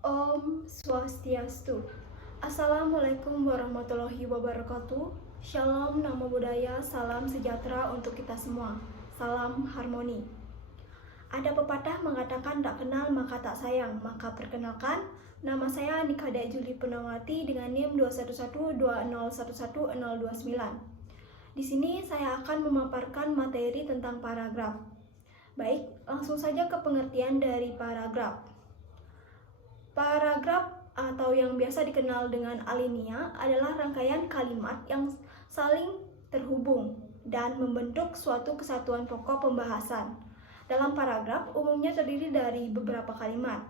Om Swastiastu. Assalamualaikum warahmatullahi wabarakatuh. Shalom, namo buddhaya, salam sejahtera untuk kita semua. Salam harmoni. Ada pepatah mengatakan tak kenal maka tak sayang. Maka perkenalkan, nama saya Nikada Juli Purnawati dengan NIM 21120111029. Di sini saya akan memaparkan materi tentang paragraf. Baik, langsung saja ke pengertian dari paragraf. Paragraf atau yang biasa dikenal dengan alinea adalah rangkaian kalimat yang saling terhubung dan membentuk suatu kesatuan pokok pembahasan. Dalam paragraf umumnya terdiri dari beberapa kalimat.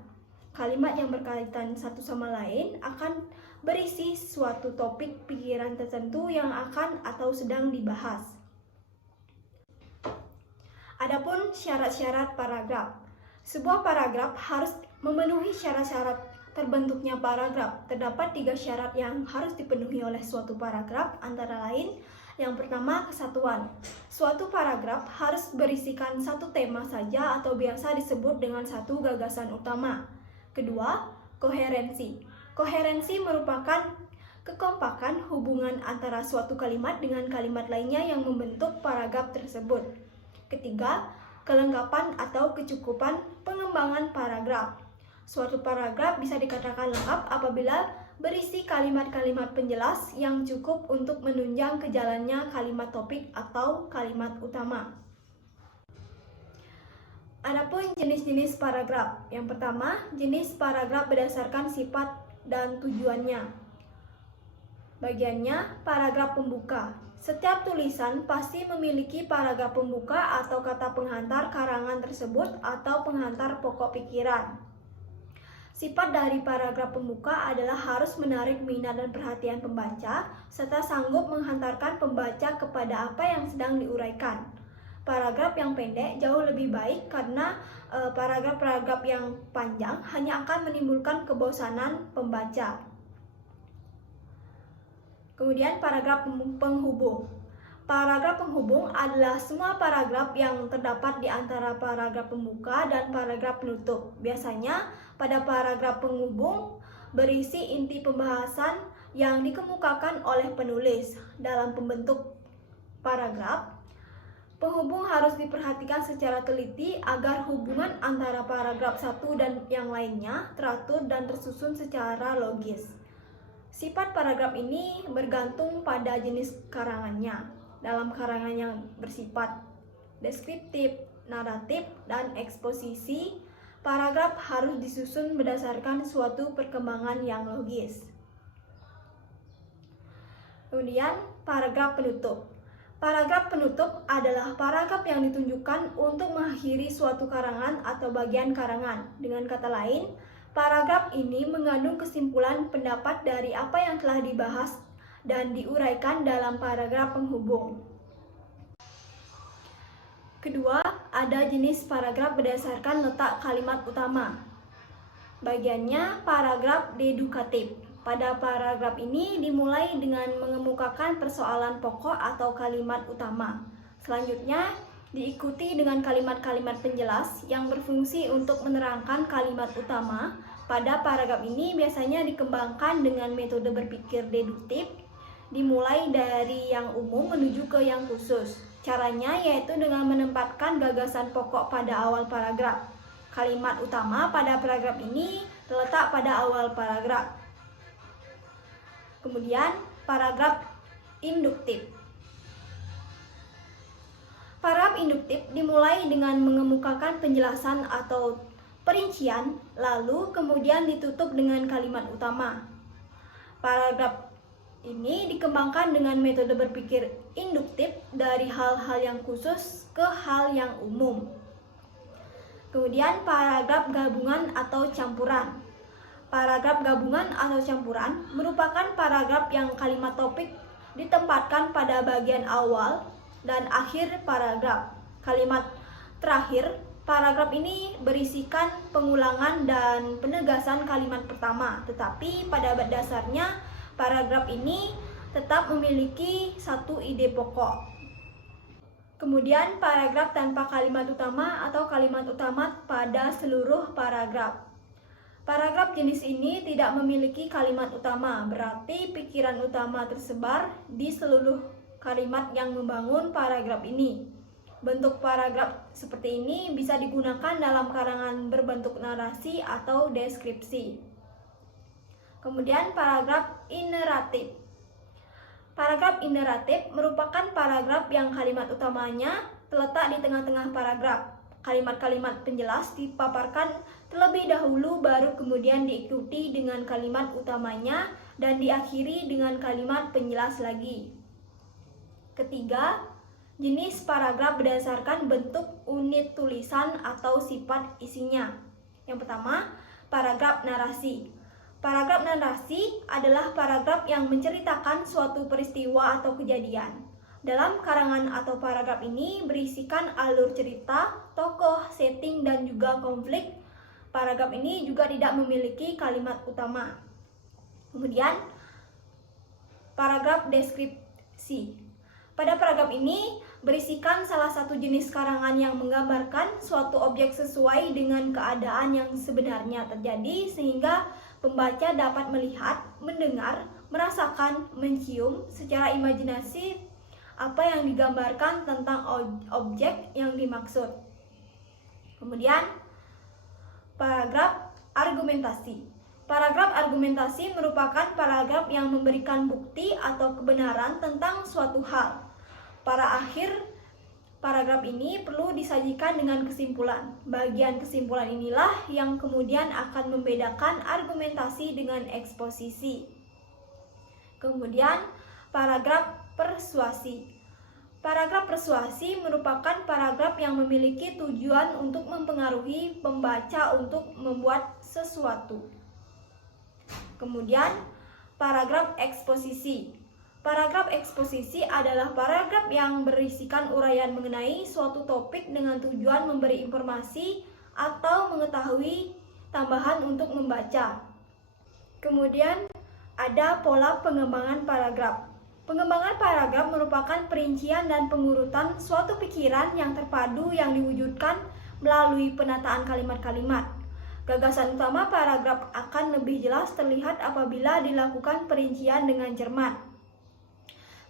Kalimat yang berkaitan satu sama lain akan berisi suatu topik pikiran tertentu yang akan atau sedang dibahas. Adapun syarat-syarat paragraf. Sebuah paragraf harus memenuhi syarat-syarat terbentuknya paragraf. Terdapat 3 syarat yang harus dipenuhi oleh suatu paragraf, antara lain yang pertama, kesatuan. Suatu paragraf harus berisikan satu tema saja atau biasa disebut dengan satu gagasan utama. Kedua, koherensi. Koherensi merupakan kekompakan hubungan antara suatu kalimat dengan kalimat lainnya yang membentuk paragraf tersebut. Ketiga, kelengkapan atau kecukupan pengembangan paragraf. Suatu paragraf bisa dikatakan lengkap apabila berisi kalimat-kalimat penjelas yang cukup untuk menunjang ke jalannya kalimat topik atau kalimat utama. Adapun jenis-jenis paragraf. Yang pertama, jenis paragraf berdasarkan sifat dan tujuannya. Bagiannya, paragraf pembuka. Setiap tulisan pasti memiliki paragraf pembuka atau kata penghantar karangan tersebut atau penghantar pokok pikiran. Sifat dari paragraf pembuka adalah harus menarik minat dan perhatian pembaca, serta sanggup menghantarkan pembaca kepada apa yang sedang diuraikan. Paragraf yang pendek jauh lebih baik karena paragraf-paragraf yang panjang hanya akan menimbulkan kebosanan pembaca. Kemudian paragraf penghubung. Paragraf penghubung adalah semua paragraf yang terdapat di antara paragraf pembuka dan paragraf penutup. Biasanya pada paragraf penghubung berisi inti pembahasan yang dikemukakan oleh penulis. Dalam pembentuk paragraf, penghubung harus diperhatikan secara teliti agar hubungan antara paragraf satu dan yang lainnya teratur dan tersusun secara logis. Sifat paragraf ini bergantung pada jenis karangannya. Dalam karangan yang bersifat deskriptif, naratif, dan eksposisi, paragraf harus disusun berdasarkan suatu perkembangan yang logis. Kemudian, paragraf penutup. Paragraf penutup adalah paragraf yang ditunjukkan untuk mengakhiri suatu karangan atau bagian karangan. Dengan kata lain, paragraf ini mengandung kesimpulan pendapat dari apa yang telah dibahas dan diuraikan dalam paragraf penghubung. Kedua, ada jenis paragraf berdasarkan letak kalimat utama. Bagiannya paragraf dedukatif. Pada paragraf ini dimulai dengan mengemukakan persoalan pokok atau kalimat utama. Selanjutnya, diikuti dengan kalimat-kalimat penjelas yang berfungsi untuk menerangkan kalimat utama. Pada paragraf ini biasanya dikembangkan dengan metode berpikir deduktif, dimulai dari yang umum menuju ke yang khusus. Caranya yaitu dengan menempatkan gagasan pokok pada awal paragraf. Kalimat utama pada paragraf ini terletak pada awal paragraf. Kemudian, paragraf induktif. Paragraf induktif dimulai dengan mengemukakan penjelasan atau perincian, lalu kemudian ditutup dengan kalimat utama. Paragraf ini dikembangkan dengan metode berpikir induktif dari hal-hal yang khusus ke hal yang umum. Kemudian paragraf gabungan atau campuran. Paragraf gabungan atau campuran merupakan paragraf yang kalimat topik ditempatkan pada bagian awal dan akhir paragraf. Kalimat terakhir paragraf ini berisikan pengulangan dan penegasan kalimat pertama, tetapi pada dasarnya paragraf ini tetap memiliki satu ide pokok. Kemudian paragraf tanpa kalimat utama atau kalimat utama pada seluruh paragraf. Paragraf jenis ini tidak memiliki kalimat utama, berarti pikiran utama tersebar di seluruh kalimat yang membangun paragraf ini. Bentuk paragraf seperti ini bisa digunakan dalam karangan berbentuk narasi atau deskripsi. Kemudian paragraf ineratif. Paragraf ineratif merupakan paragraf yang kalimat utamanya terletak di tengah-tengah paragraf. Kalimat-kalimat penjelas dipaparkan terlebih dahulu baru kemudian diikuti dengan kalimat utamanya dan diakhiri dengan kalimat penjelas lagi. Ketiga, jenis paragraf berdasarkan bentuk unit tulisan atau sifat isinya. Yang pertama, paragraf narasi. Paragraf narasi adalah paragraf yang menceritakan suatu peristiwa atau kejadian. Dalam karangan atau paragraf ini berisikan alur cerita, tokoh, setting, dan juga konflik. Paragraf ini juga tidak memiliki kalimat utama. Kemudian, paragraf deskripsi. Pada paragraf ini berisikan salah satu jenis karangan yang menggambarkan suatu objek sesuai dengan keadaan yang sebenarnya terjadi sehingga pembaca dapat melihat, mendengar, merasakan, mencium secara imajinasi apa yang digambarkan tentang objek yang dimaksud. Kemudian, paragraf argumentasi. Paragraf argumentasi merupakan paragraf yang memberikan bukti atau kebenaran tentang suatu hal. Pada akhir paragraf ini perlu disajikan dengan kesimpulan. Bagian kesimpulan inilah yang kemudian akan membedakan argumentasi dengan eksposisi. Kemudian, paragraf persuasi. Paragraf persuasi merupakan paragraf yang memiliki tujuan untuk mempengaruhi pembaca untuk membuat sesuatu. Kemudian, paragraf eksposisi. Paragraf eksposisi adalah paragraf yang berisikan uraian mengenai suatu topik dengan tujuan memberi informasi atau mengetahui tambahan untuk membaca. Kemudian, ada pola pengembangan paragraf. Pengembangan paragraf merupakan perincian dan pengurutan suatu pikiran yang terpadu yang diwujudkan melalui penataan kalimat-kalimat. Gagasan utama paragraf akan lebih jelas terlihat apabila dilakukan perincian dengan cermat.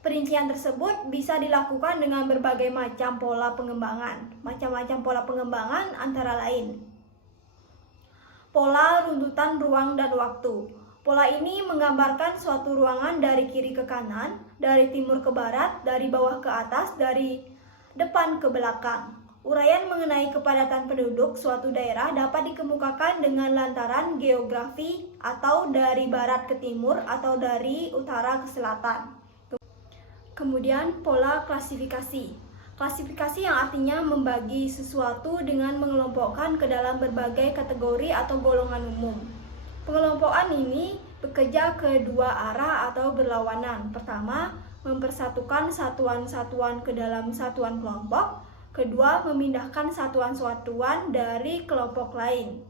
Perincian tersebut bisa dilakukan dengan berbagai macam pola pengembangan. Macam-macam pola pengembangan antara lain: pola runtutan ruang dan waktu. Pola ini menggambarkan suatu ruangan dari kiri ke kanan, dari timur ke barat, dari bawah ke atas, dari depan ke belakang. Uraian mengenai kepadatan penduduk suatu daerah dapat dikemukakan dengan lantaran geografi atau dari barat ke timur atau dari utara ke selatan. Kemudian pola klasifikasi. Klasifikasi yang artinya membagi sesuatu dengan mengelompokkan ke dalam berbagai kategori atau golongan umum. Pengelompokan ini bekerja ke dua arah atau berlawanan. Pertama, mempersatukan satuan-satuan ke dalam satuan kelompok. Kedua, memindahkan satuan-satuan dari kelompok lain.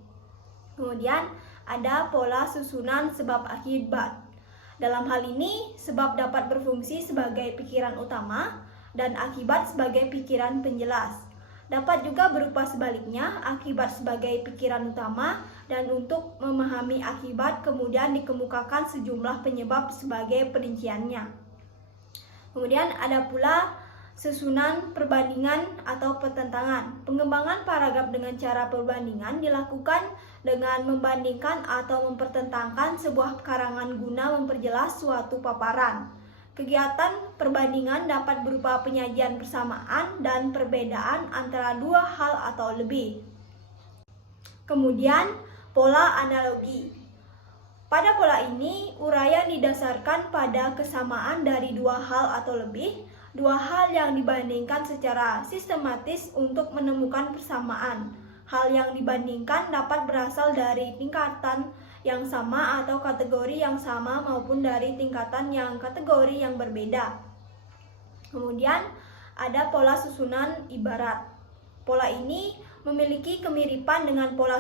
Kemudian, ada pola susunan sebab akibat. Dalam hal ini, sebab dapat berfungsi sebagai pikiran utama dan akibat sebagai pikiran penjelas. Dapat juga berupa sebaliknya, akibat sebagai pikiran utama, dan untuk memahami akibat kemudian dikemukakan sejumlah penyebab sebagai perinciannya. Kemudian ada pula susunan perbandingan atau pertentangan. Pengembangan paragraf dengan cara perbandingan dilakukan dengan membandingkan atau mempertentangkan sebuah karangan guna memperjelas suatu paparan. Kegiatan perbandingan dapat berupa penyajian persamaan dan perbedaan antara dua hal atau lebih. Kemudian, pola analogi. Pada pola ini, uraian didasarkan pada kesamaan dari dua hal atau lebih, dua hal yang dibandingkan secara sistematis untuk menemukan persamaan. Hal yang dibandingkan dapat berasal dari tingkatan yang sama atau kategori yang sama maupun dari tingkatan yang kategori yang berbeda. Kemudian ada pola susunan ibarat. Pola ini memiliki kemiripan dengan pola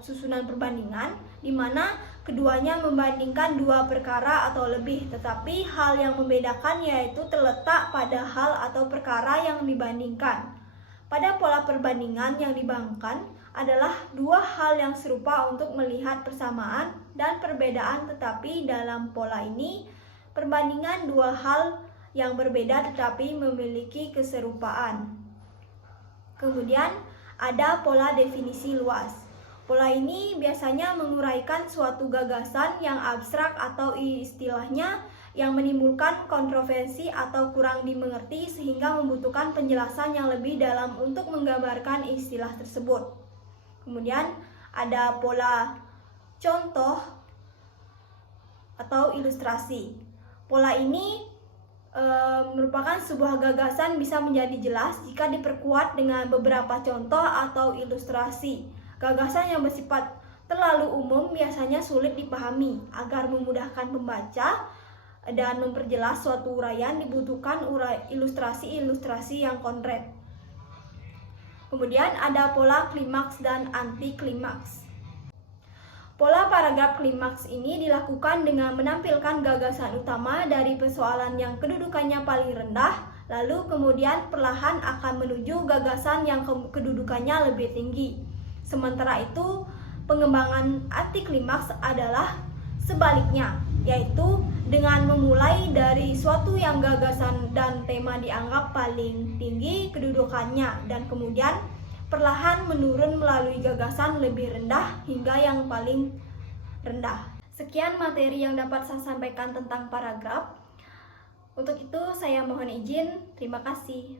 susunan perbandingan, di mana keduanya membandingkan dua perkara atau lebih, tetapi hal yang membedakan yaitu terletak pada hal atau perkara yang dibandingkan. Pada pola perbandingan yang dibangkan, adalah dua hal yang serupa untuk melihat persamaan dan perbedaan, tetapi dalam pola ini perbandingan dua hal yang berbeda tetapi memiliki keserupaan. Kemudian ada pola definisi luas. Pola ini biasanya menguraikan suatu gagasan yang abstrak atau istilahnya yang menimbulkan kontroversi atau kurang dimengerti sehingga membutuhkan penjelasan yang lebih dalam untuk menggambarkan istilah tersebut. Kemudian ada pola contoh atau ilustrasi. Pola ini merupakan sebuah gagasan bisa menjadi jelas jika diperkuat dengan beberapa contoh atau ilustrasi. Gagasan yang bersifat terlalu umum biasanya sulit dipahami. Agar memudahkan pembaca dan memperjelas suatu uraian dibutuhkan ilustrasi-ilustrasi yang konkret. Kemudian ada pola klimaks dan anti klimaks. Pola paragraf klimaks ini dilakukan dengan menampilkan gagasan utama dari persoalan yang kedudukannya paling rendah, lalu kemudian perlahan akan menuju gagasan yang kedudukannya lebih tinggi. Sementara itu, pengembangan anti klimaks adalah sebaliknya, yaitu dengan memulai dari suatu yang gagasan dan tema dianggap paling tinggi kedudukannya dan kemudian perlahan menurun melalui gagasan lebih rendah hingga yang paling rendah. Sekian materi yang dapat saya sampaikan tentang paragraf. Untuk itu saya mohon izin. Terima kasih.